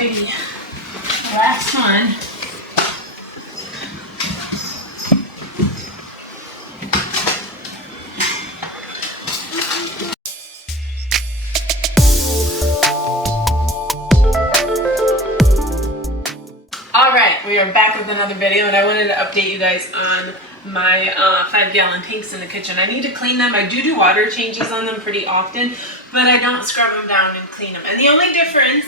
Alrighty, last one. Alright, we are back with another video, and I wanted to update you guys on my 5-gallon tanks in the kitchen. I need to clean them. I do water changes on them pretty often, but I don't scrub them down and clean them. And the only difference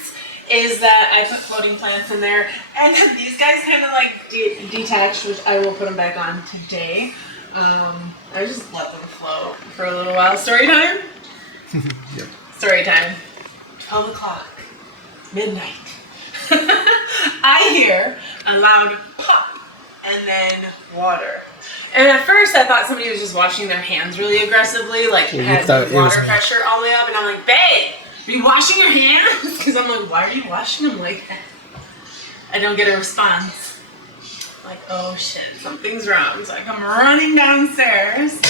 is that I put floating plants in there, and then these guys kind of like detached, which I will put them back on today. I just let them float for a little while. Story time? Yep. Story time. 12 o'clock. Midnight. I hear a loud pop and then water. And at first I thought somebody was just washing their hands really aggressively, like had water pressure all the way up, and I'm like, babe, are you washing your hands? Because I'm like, why are you washing them like that? I don't get a response. Like, oh shit, something's wrong. So I come running downstairs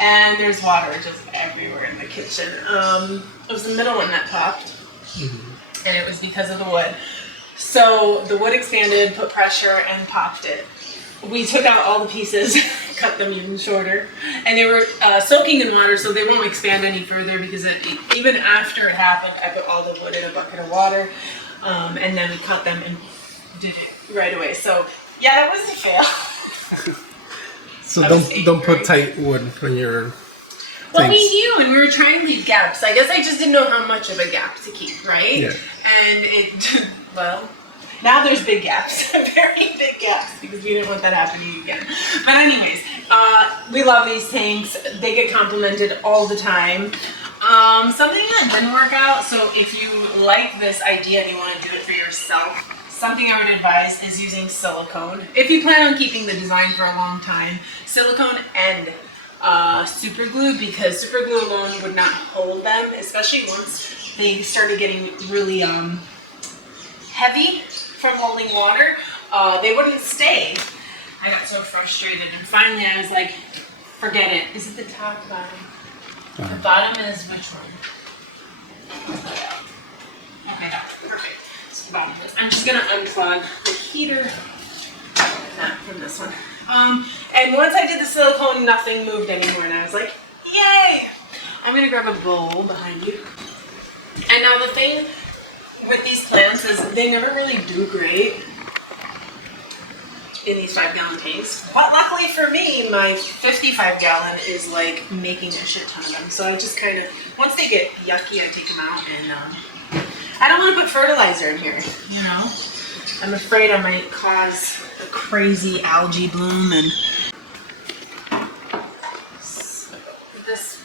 and there's water just everywhere in the kitchen. It was the middle one that popped, and it was because of the wood. So the wood expanded, put pressure, and popped it. We took out all the pieces, cut them even shorter, and they were soaking in water, so they won't expand any further, because even after it happened, I put all the wood in a bucket of water, and then we cut them and did it right away. So yeah, that was a fail. So don't put tight wood when you're... Well, we knew, and we were trying to leave gaps. I guess I just didn't know how much of a gap to keep, right? Yeah. And it, well, now there's big gaps, very big gaps, because we didn't want that happening again. But anyways, we love these tanks. They get complimented all the time. Something that didn't work out, so if you like this idea and you want to do it for yourself, something I would advise is using silicone. If you plan on keeping the design for a long time, silicone and super glue, because super glue alone would not hold them, especially once they started getting really heavy from holding water. They wouldn't stay. I got so frustrated, and finally I was like, forget it. Is it the top or bottom? The bottom is which one? Okay, no, perfect. It's the bottom. I'm just gonna unplug the heater from this one. And once I did the silicone, nothing moved anymore, and I was like, yay! I'm gonna grab a bowl behind you. And now the thing with these plants is they never really do great in these 5-gallon tanks. But luckily for me, my 55-gallon is like making a shit ton of them. So I just kind of, once they get yucky, I take them out, and I don't want to put fertilizer in here, you know? I'm afraid I might cause a crazy algae bloom and this.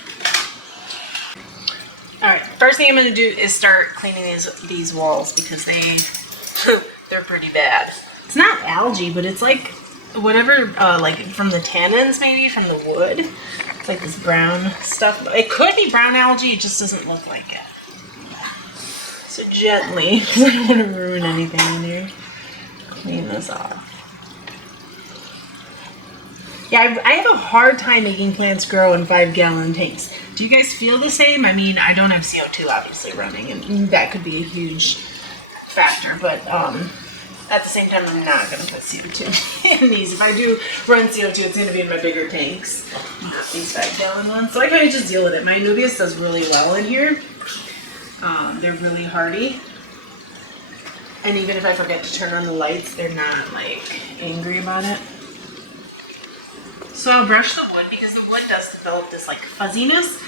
Alright, first thing I'm going to do is start cleaning these walls, because they're pretty bad. It's not algae, but it's like whatever, like from the tannins maybe, from the wood. It's like this brown stuff. It could be brown algae, it just doesn't look like it. So gently, because I don't want to ruin anything in here. Clean this off. Yeah, I have a hard time making plants grow in 5-gallon tanks. Do you guys feel the same? I mean, I don't have CO2 obviously running, and that could be a huge factor, but at the same time, I'm not going to put CO2 in these. If I do run CO2, it's going to be in my bigger tanks, not these 5-gallon ones. So I kind of just deal with it. My Anubias does really well in here. They're really hardy. And even if I forget to turn on the lights, they're not like angry about it. So I'll brush the wood, because the wood does develop this like fuzziness,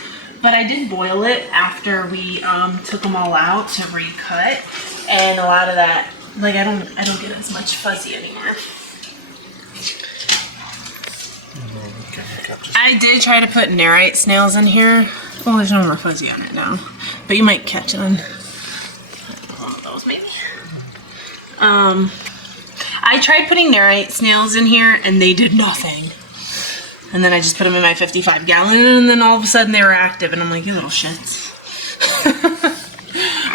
but I did boil it after we took them all out to recut, and a lot of that, like I don't get as much fuzzy anymore. I did try to put Nerite snails in here. Well, there's no more fuzzy on it now, but you might catch on one of those maybe. I tried putting Nerite snails in here, and they did nothing. And then I just put them in my 55-gallon, and then all of a sudden they were active, and I'm like, you little shits.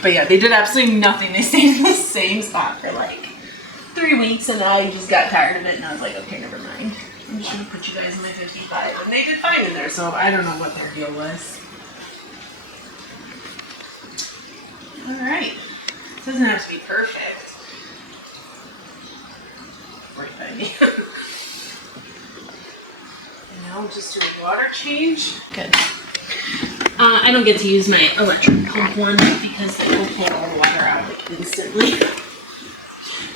But yeah, they did absolutely nothing. They stayed in the same spot for like 3 weeks, and I just got tired of it, and I was like, okay, never mind. I'm just gonna put you guys in my 55, and they did fine in there, so I don't know what their deal was. All right. It doesn't have to be perfect. Great idea. And now I'm just doing water change. Good. I don't get to use my electric pump one because it will pull all the water out like instantly.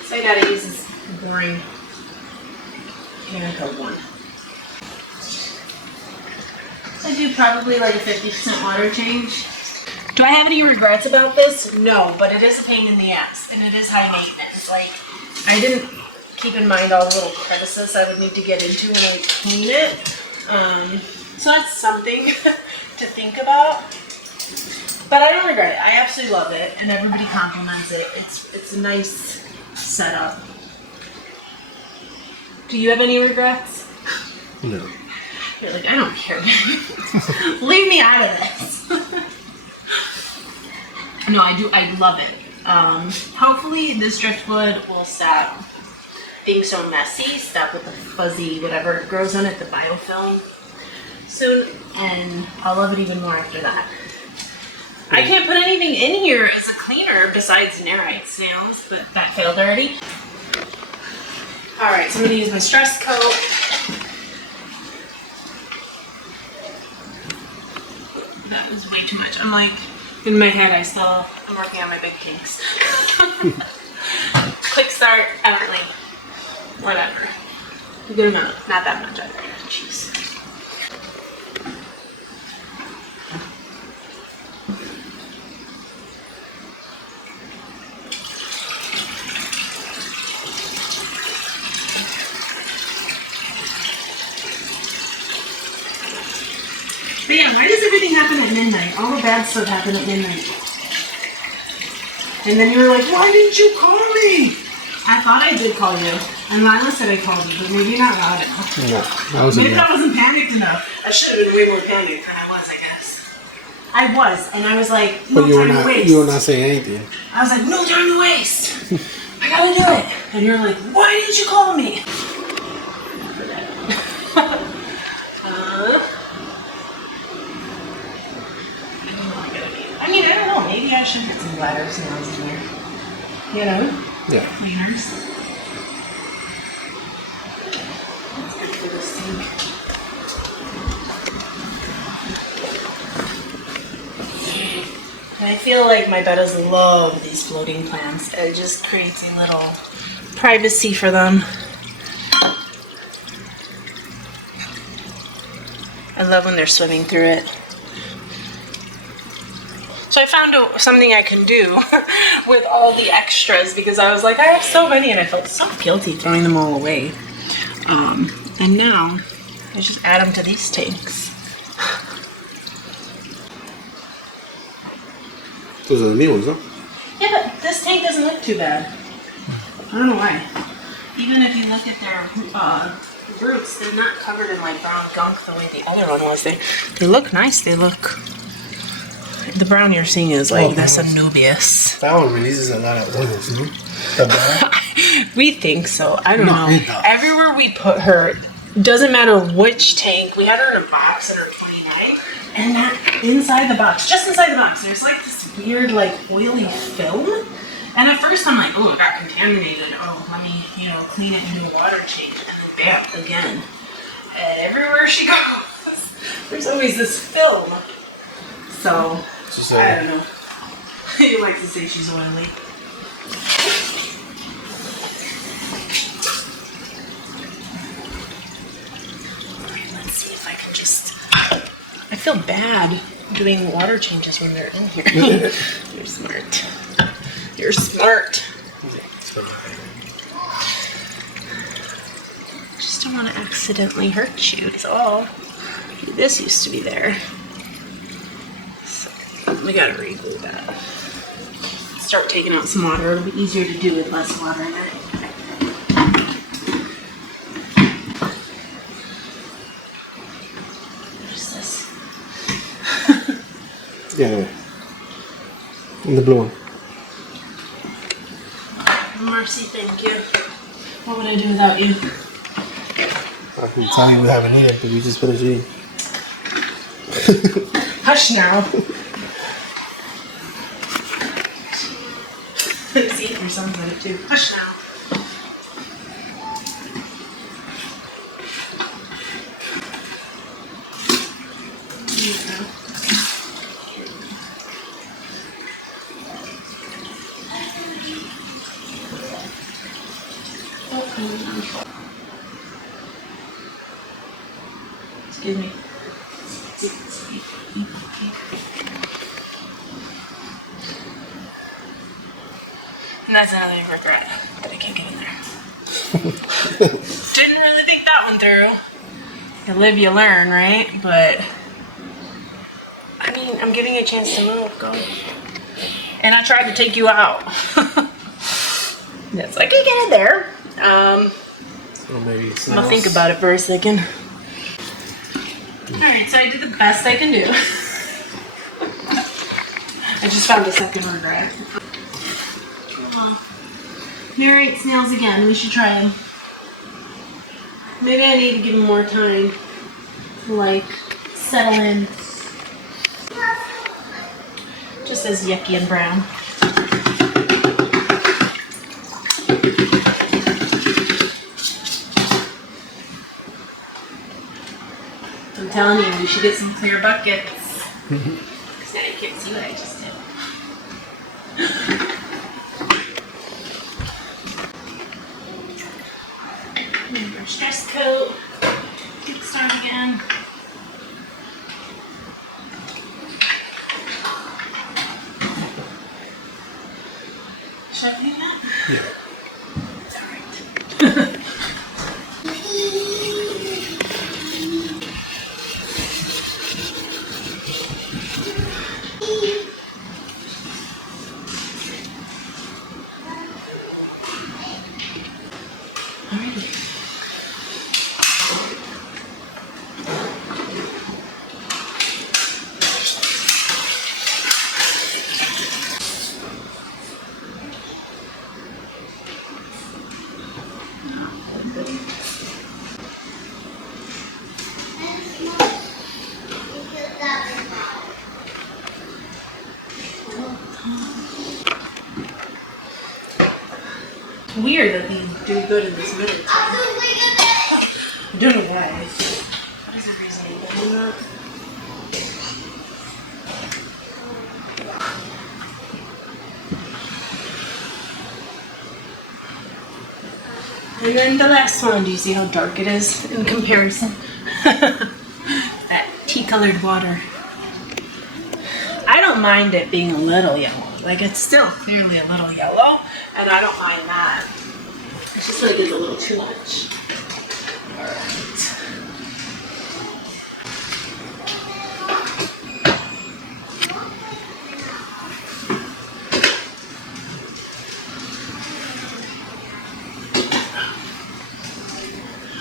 So I gotta use this boring handheld one. I do probably like a 50% water change. Do I have any regrets about this? No, but it is a pain in the ass and it is high maintenance. Like, I didn't keep in mind all the little crevices I would need to get into when I clean it. So that's something to think about. But I don't regret it. I absolutely love it and everybody compliments it. It's a nice setup. Do you have any regrets? No. You're like, I don't care. Leave me out of this. No, I do. I love it. Hopefully this driftwood will stop being so messy, stop with the fuzzy whatever grows on it, the biofilm soon, and I'll love it even more after that. I can't put anything in here as a cleaner besides Narite snails, but that failed already. Alright, so I'm going to use my stress coat. That was way too much. I'm like, in my head I'm working on my big kinks. Quick start, evidently. Whatever. A good amount. Not that much either. Jeez. But yeah, why does everything happen at midnight? All the bad stuff happened at midnight. And then you were like, why didn't you call me? I thought I did call you. And Lila said I called you, but maybe not loud enough. No, I wasn't. Maybe I wasn't panicked enough. I should have been way more panicked than I was, I guess. I was, and I was like, no time to waste. You were not saying anything. I was like, no time to waste. I gotta do it. And you're like, why didn't you call me? I mean, I don't know. Maybe I should get some bladder snails in there. You know? Yeah. Cleaners. That's good for this sink. I feel like my bettas love these floating plants. It just creates a little privacy for them. I love when they're swimming through it. So I found something I can do with all the extras because I was like, I have so many and I felt so guilty throwing them all away. And now I just add them to these tanks. Those are the new ones, huh? Yeah, but this tank doesn't look too bad. I don't know why. Even if you look at their roots, they're not covered in like brown gunk the way the other one was. They look nice. They look... The brown you're seeing is like this Anubias. That one releases a lot of oils, no? We think so. I don't know. Everywhere we put her, doesn't matter which tank. We had her in a box in her 29, and that inside the box, just inside the box, there's like this weird like oily film. And at first I'm like, oh, it got contaminated. Oh, let me, clean it and do a water change. Bam, again. And everywhere she goes, there's always this film. So, I don't know. You like to say she's oily. Alright, let's see if I can just... I feel bad doing water changes when they're in here. You're smart. You're smart. Just don't want to accidentally hurt you, that's all. This used to be there. We gotta reglue that. Start taking out some water. It'll be easier to do with less water in it. Where's this? Yeah. And the blue one. Mercy, thank you. What would I do without you? I can tell you we haven't eaten because we just finished eating. Hush now. See, your son's in it too. Hush now. There you go. Excuse me. And that's another regret that I can't get in there. Didn't really think that one through. You live, you learn, right? But I mean, I'm giving you a chance to move. Go. And I tried to take you out. It's like, you get in there. So maybe I'm gonna think about it for a second. Alright, so I did the best I can do. I just found a second regret. Narrate snails again. We should try them. Maybe I need to give them more time to like settle in. Just as yucky and brown. I'm telling you, we should get some clear buckets. Because now you can't see what I just did. Our stress coat. Get started again. Should I clean that? Yeah. It's alright. Weird that these do good in this middle. I don't know why. What is the reason I'm doing that? And then the last one, do you see how dark it is in comparison? That tea-colored water. I don't mind it being a little yellow. Like, it's still clearly a little yellow, and I don't mind that. It's just like it's a little too much. Alright.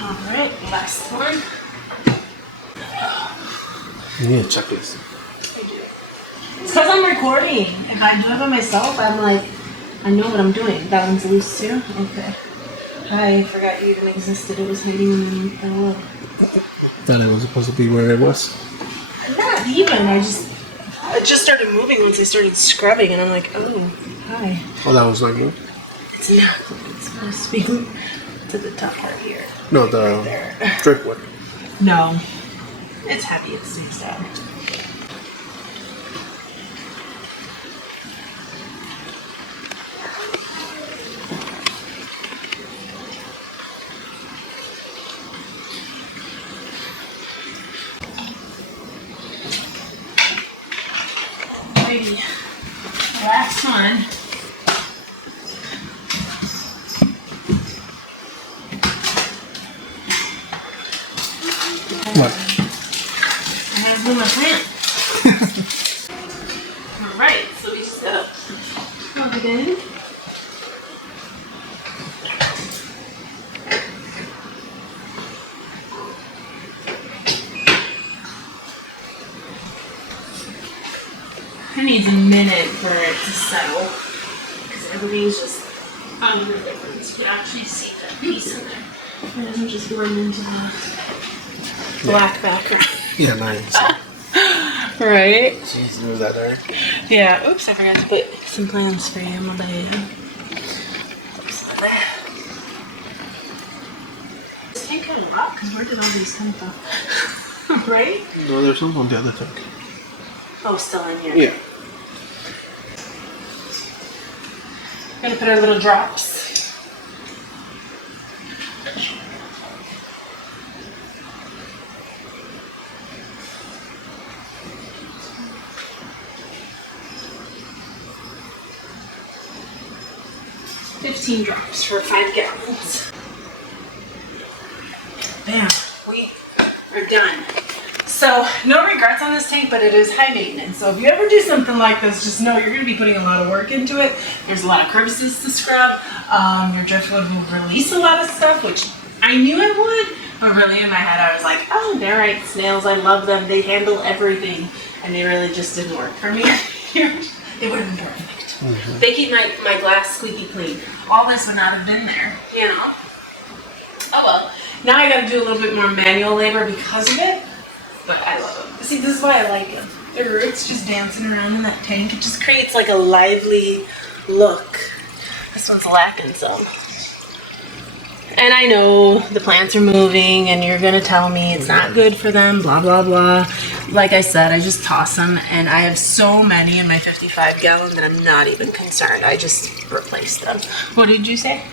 Alright, last one. You need to check this. It's because I'm recording. If I do it by myself, I'm like, I know what I'm doing. That one's loose too? Okay. I forgot you even existed. It was hiding the wood. Thought it was supposed to be where it was. Not even. It just started moving once I started scrubbing, and I'm like, oh, hi. Oh, that was like me? It's not. It's supposed to be to the top right here. No, the There. driftwood. No. It's heavy. It stays down. Alrighty. Last one. What? I'm gonna do my plant. Alright, so we just gotta plug it in. It needs a minute for it to settle because everything's just under the difference. You can actually see that piece in there. It doesn't just blend into the black background. Yeah, nice. Right? Jeez, was that dark? Yeah, oops, I forgot to put some plants for you, my baby. This tank kind of rock, because where did all these come from? Right? No, there's some on the other tank. Oh, still in here. Yeah. Gonna put our little drops. $15 drops for 5 gallons. Bam, we are done. So, no regrets on this tank, but it is high maintenance. So if you ever do something like this, just know you're gonna be putting a lot of work into it. There's a lot of crevices to scrub. Your driftwood will release a lot of stuff, which I knew it would, but really in my head I was like, oh, they're right, snails, I love them. They handle everything. And they really just didn't work for me. They would have been perfect. Mm-hmm. They keep my glass squeaky clean. All this would not have been there, you know? Oh well. Now I gotta do a little bit more manual labor because of it. But I love them. See, this is why I like them. Their roots just dancing around in that tank. It just creates like a lively look. This one's lacking some. And I know the plants are moving and you're gonna tell me it's not good for them, blah, blah, blah. Like I said, I just toss them and I have so many in my 55 gallon that I'm not even concerned. I just replace them. What did you say?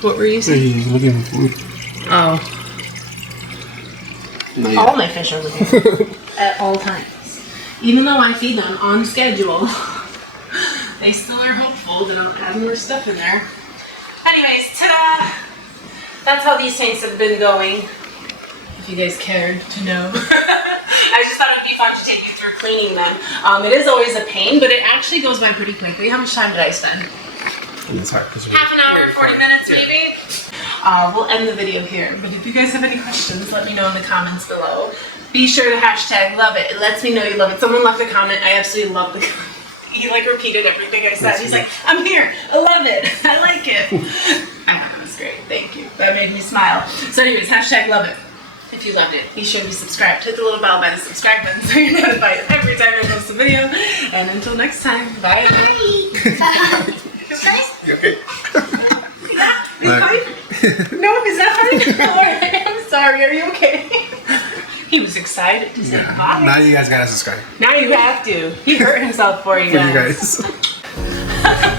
What were you saying? He's looking for food. Oh. No, all my fish are looking for food at all times. Even though I feed them on schedule, they still are hopeful that I'll add more stuff in there. Anyways, ta-da! That's how these tanks have been going, if you guys cared to know. I just thought it would be fun to take you through cleaning them. It is always a pain, but it actually goes by pretty quickly. How much time did I spend? Half an hour, 40 minutes maybe? We'll end the video here, but if you guys have any questions, let me know in the comments below. Be sure to hashtag love it. It lets me know you love it. Someone left a comment. I absolutely love the comment. He like repeated everything I said. He's like, I'm here. I love it. I like it. I know, that's great. Thank you. That made me smile. So anyways, hashtag love it. If you loved it, be sure to be subscribed. Hit the little bell by the subscribe button so you're notified every time I post a video. And until next time, bye. Bye. You okay? Yeah, no, is that funny? Alright, I'm sorry. Are you okay? He was excited to say bye. Now you guys gotta subscribe. Now you have to. He hurt himself for you guys. For you guys.